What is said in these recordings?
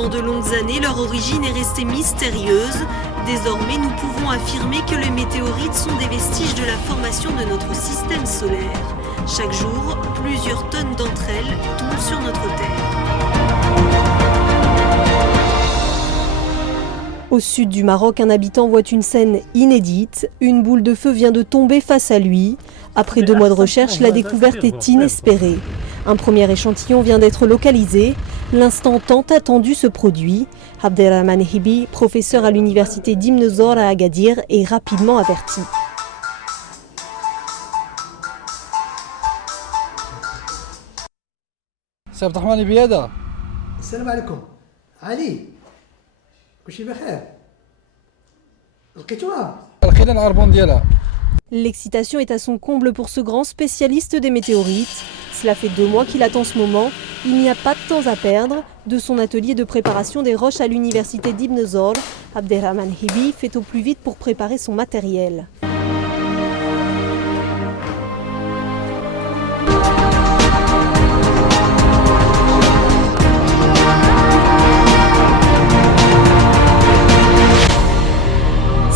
Pendant de longues années, leur origine est restée mystérieuse. Désormais, nous pouvons affirmer que les météorites sont des vestiges de la formation de notre système solaire. Chaque jour, plusieurs tonnes d'entre elles tombent sur notre Terre. Au sud du Maroc, un habitant voit une scène inédite. Une boule de feu vient de tomber face à lui. Après 2 mois de recherche, la découverte est inespérée. Un premier échantillon vient d'être localisé. L'instant tant attendu se produit. Abderrahman Hibi, professeur à l'université d'Ibn Zor à Agadir, est rapidement averti. Salam alaikum. Ali. L'excitation est à son comble pour ce grand spécialiste des météorites. Cela fait 2 mois qu'il attend ce moment. Il n'y a pas de temps à perdre. De son atelier de préparation des roches à l'université d'Ibn Zor, Abderrahman Hibi fait au plus vite pour préparer son matériel. «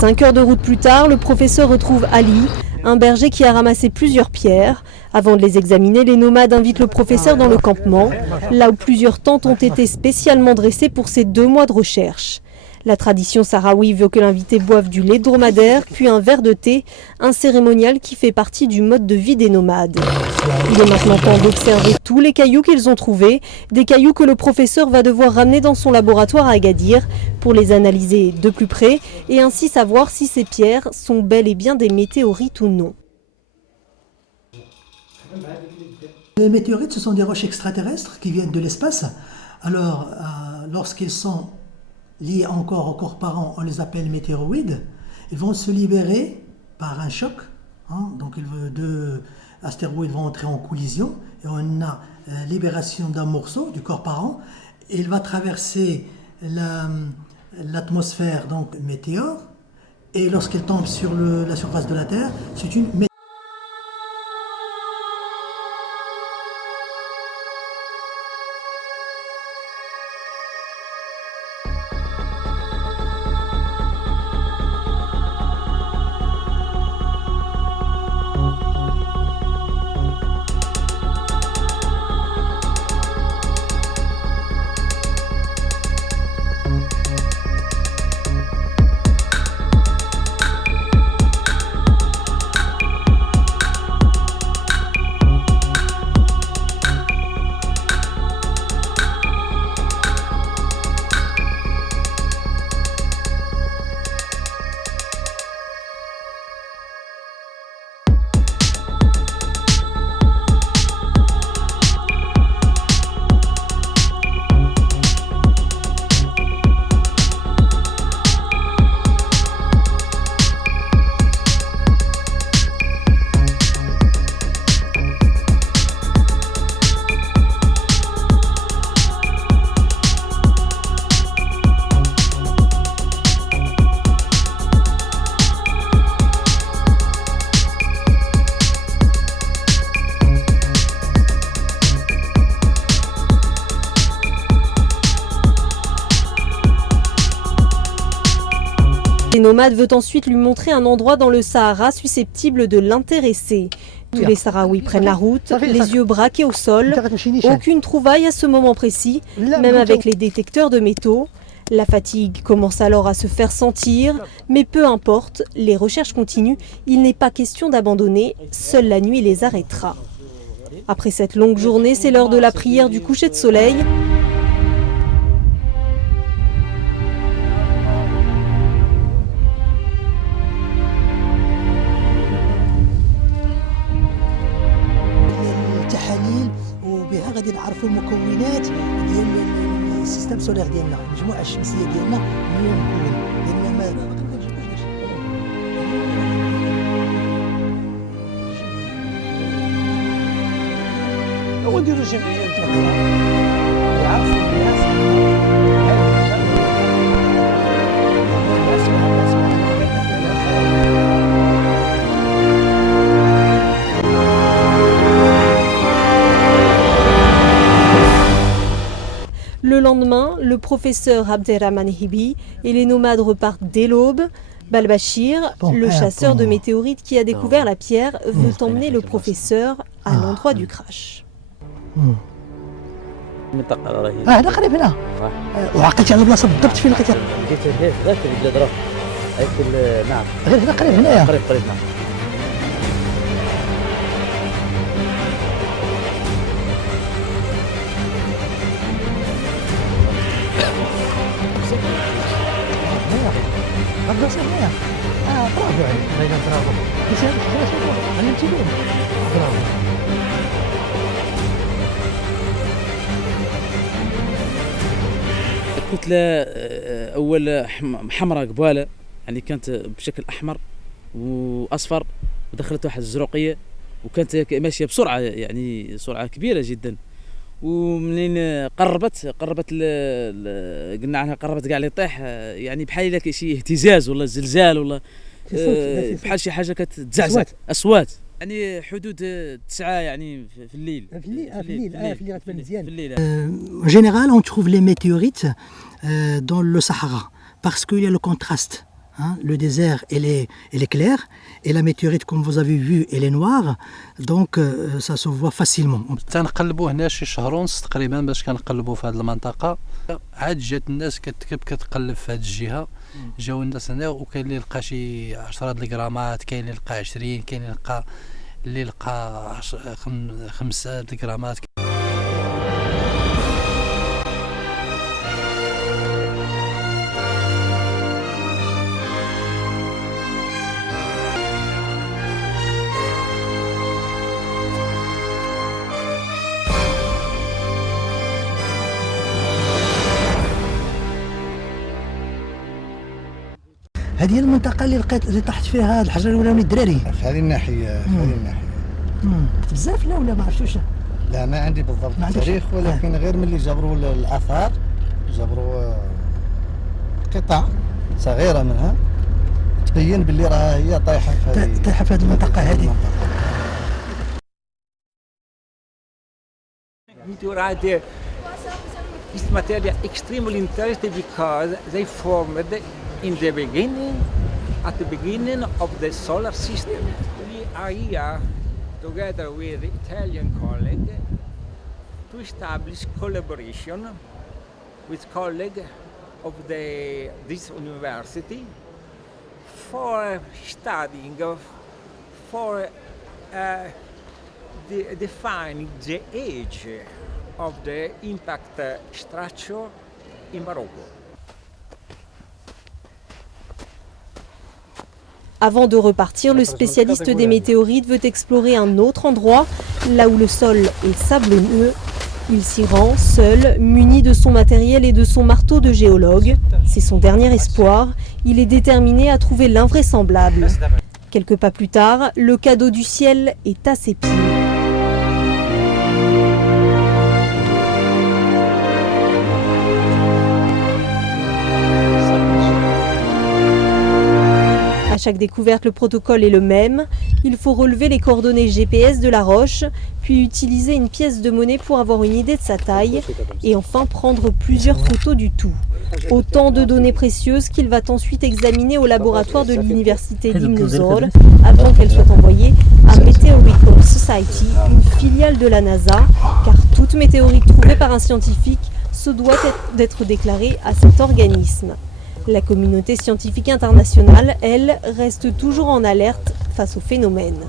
5 heures de route plus tard, le professeur retrouve Ali, un berger qui a ramassé plusieurs pierres. Avant de les examiner, les nomades invitent le professeur dans le campement, là où plusieurs tentes ont été spécialement dressées pour ces 2 mois de recherche. La tradition sahraoui veut que l'invité boive du lait dromadaire, puis un verre de thé, un cérémonial qui fait partie du mode de vie des nomades. Il est maintenant temps d'observer tous les cailloux qu'ils ont trouvés, des cailloux que le professeur va devoir ramener dans son laboratoire à Agadir pour les analyser de plus près et ainsi savoir si ces pierres sont bel et bien des météorites ou non. Les météorites, ce sont des roches extraterrestres qui viennent de l'espace. Alors, lorsqu'ils sont liés encore au corps parent, on les appelle météoroïdes. Ils vont se libérer par un choc. Donc, 2 astéroïdes vont entrer en collision et on a libération d'un morceau du corps parent. Il va traverser l'atmosphère, donc météore, et lorsqu'il tombe sur la surface de la Terre, c'est une météorite. Les nomades veulent ensuite lui montrer un endroit dans le Sahara susceptible de l'intéresser. Tous les Sahraouis prennent la route, les yeux braqués au sol. Aucune trouvaille à ce moment précis, même avec les détecteurs de métaux. La fatigue commence alors à se faire sentir, mais peu importe, les recherches continuent. Il n'est pas question d'abandonner, seule la nuit les arrêtera. Après cette longue journée, c'est l'heure de la prière du coucher de soleil. غادي نعرفوا المكونات ديال السيستم سولير ديالنا، المجموعه الشمسيه ديالنا مليون مكون لان ما ونديروا جمعيه يعرفوا الناس. Le lendemain, le professeur Abderrahmane Hibi et les nomades repartent dès l'aube. Balbachir, le chasseur de météorites qui a découvert la pierre, veut emmener le professeur à l'endroit du crash. هذا قريب هنا وعقلتي على البلاصه بالضبط فين لقيتها لقيت ذاك البلاد راه نعم غير هنا قريب هنايا قريب نعم البلاصه هنايا برافو عليك برافو علمتي لهم برافو كتلة أول حمراء قبالة يعني كانت بشكل أحمر وأصفر ودخلت واحد الزروقية وكانت ماشية بسرعة يعني سرعة كبيرة جدا ومنين قربت قلنا عنها قربت قاع لي طيح يعني بحال لك شي اهتزاز ولا زلزال ولا بحال شي حاجة كتزعزع أصوات يعني حدود 9 يعني في الليل في الليل En général, on trouve les météorites dans le Sahara parce qu'il y a le contraste. Hein, le désert, elle est claire et la météorite, comme vous avez vu, elle est noire. Donc, ça se voit facilement. تنقلبوا هنا شي شهر ونص تقريبا باش كنقلبوا في هذه المنطقة. عاد جات الناس كتقلب في هذه الجهة. جاو الناس هنا وكاين اللي لقى شي 10 الغرامات، كاين اللي لقى 20، كاين اللي لقى 5 الغرامات. هذه المنطقة اللي طاحت فيها الحجر الأولاني الدراري. في هذه الناحية بزاف لا ولا ما عرفتوش؟ لا ما عندي بالضبط التاريخ ولكن غير ملي جبروا الآثار جبروا قطع صغيرة منها تبين باللي راه هي طايحة في هذه المنطقة هذه. Meteorite is material extremely interesting because they formed in the beginning, at the beginning of the solar system. We are here together with the Italian colleague to establish collaboration with colleagues of this university for studying, for defining the age of the impact structure in Morocco. Avant de repartir, le spécialiste des météorites veut explorer un autre endroit, là où le sol est sablonneux. Il s'y rend, seul, muni de son matériel et de son marteau de géologue. C'est son dernier espoir. Il est déterminé à trouver l'invraisemblable. Quelques pas plus tard, le cadeau du ciel est à ses pieds. À chaque découverte, le protocole est le même. Il faut relever les coordonnées GPS de la roche, puis utiliser une pièce de monnaie pour avoir une idée de sa taille, et enfin prendre plusieurs photos du tout. Autant de données précieuses qu'il va ensuite examiner au laboratoire de l'université d'Imnozor avant qu'elle soit envoyée à Meteorological Society, une filiale de la NASA, car toute météorite trouvée par un scientifique se doit d'être déclarée à cet organisme. La communauté scientifique internationale, elle, reste toujours en alerte face au phénomène.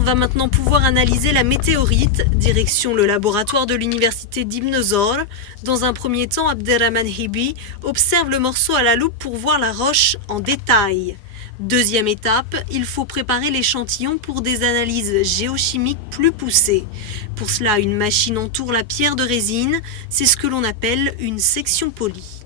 professeur va maintenant pouvoir analyser la météorite, direction le laboratoire de l'université d'Ibn Zor. Dans un premier temps, Abderrahman Hibi observe le morceau à la loupe pour voir la roche en détail. Deuxième étape, il faut préparer l'échantillon pour des analyses géochimiques plus poussées. Pour cela, une machine entoure la pierre de résine, c'est ce que l'on appelle une section polie.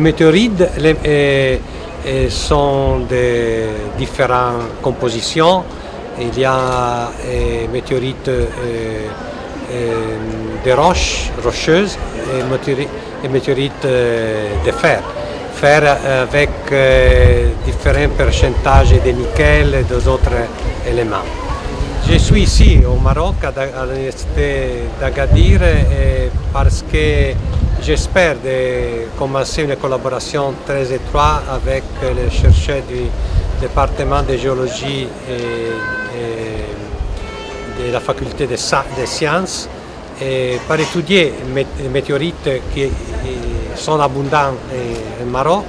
Les météorites sont de différentes compositions. Il y a météorites de rocheuses et météorites de fer. Fer avec différents pourcentages de nickel et d'autres éléments. Je suis ici au Maroc, à l'université d'Agadir, parce que j'espère de commencer une collaboration très étroite avec les chercheurs du département de géologie et de la faculté des sciences pour étudier les météorites qui sont abondantes au Maroc.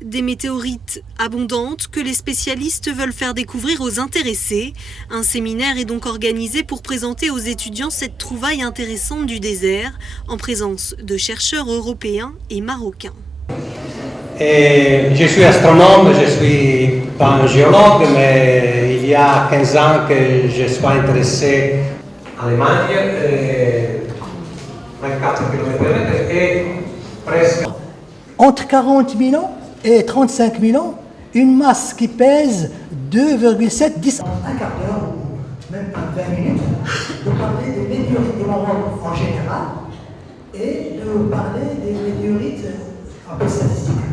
Des météorites abondantes que les spécialistes veulent faire découvrir aux intéressés. Un séminaire est donc organisé pour présenter aux étudiants cette trouvaille intéressante du désert, en présence de chercheurs européens et marocains. Je suis astronome, je ne suis pas un géologue, mais il y a 15 ans que je suis intéressé à l'Allemagne, 24 km et presque. Entre 40 000 ans et 35 000 ans, une masse qui pèse 2,7 un quart d'heure ou même pas 20 minutes, de parler des météorites du Maroc en général et de parler des météorites un peu statistiques.